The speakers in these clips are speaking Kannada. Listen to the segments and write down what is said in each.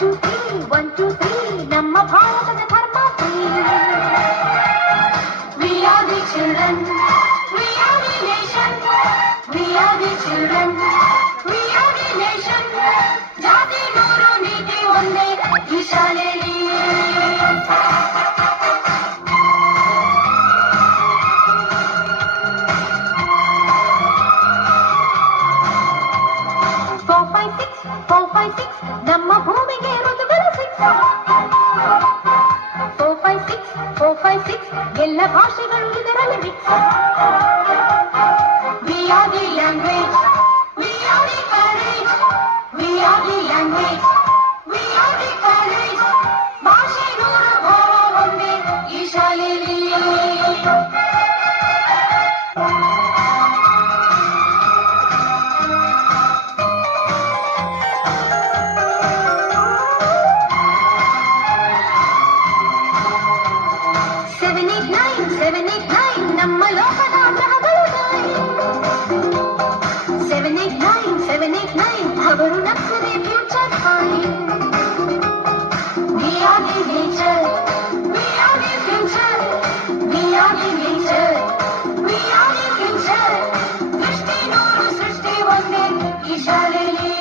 2 3 1 2 3 ನಮ್ಮ ಭಾರತದ ಧರ್ಮ We are the children, we are the nation, we are the children, we are the nation. ಜಾತಿ ನೂರು ನೀತಿ ಒಂದೇ ಈ ಶಾಲೆಯಲ್ಲಿ. 4 5 6 4 5 6 ನಮ್ಮ ಭೂಮಿಗೆ ಋತುಗಳು 6 4 5 6 4 5 6 ಎಲ್ಲ ಭಾಷೆಗಳು ಇದರಲ್ಲಿ mix. We are the language, we are the courage, we are the language, we are the courage. ಭಾಷೆ ನೂರು ಭಾವ ಒಂದೇ ಈ ಶಾಲೆಯಲ್ಲಿ. ನಮ್ಮ ಲೋಕದ ಗ್ರಹಗಳು 789 ಅವರು ನಕ್ಕರೆ future fine. We are the nature, we are the future, we are the nature, we are the future. ಸೃಷ್ಟಿ ನೂರು ಸೃಷ್ಟಿ ಒಂದೇ ಈ ಶಾಲೆಯಲ್ಲಿ.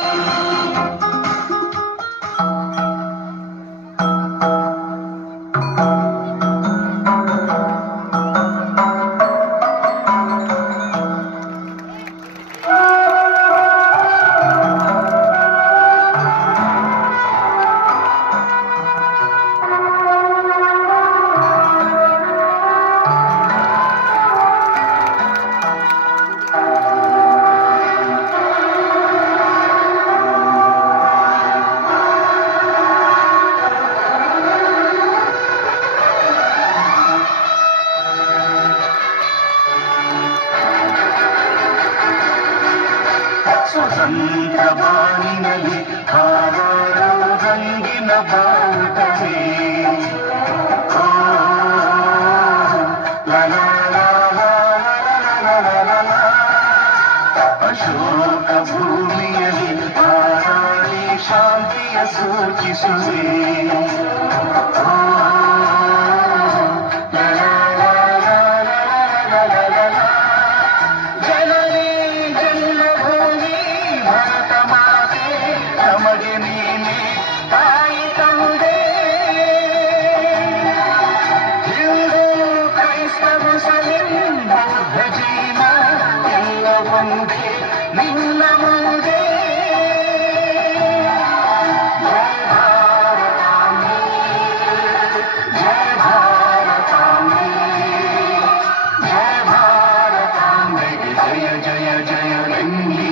ಸ್ವತಂತ್ರ ಬಾನಿನಲ್ಲಿ ಹಾರಾಡೋ ರಂಗಿನ ಬಾವುಟವೇ. ಅಶೋಕ ಭೂಮಿಯಲ್ಲಿ ಹಾರಾಡಿ ಶಾಂತಿಯ ಸೂಚಿಸುವೆ. ನಿನ್ನ ಮುಂದೆ ಜಯ ಭಾರತಾಂಬೆ, ಜಯ ಭಾರತಾಂಬೆ, ಜಯ ಭಾರತಾಂಬೆಗೆ ಜಯ ಜಯ ಜಯ ಎನ್ನಿ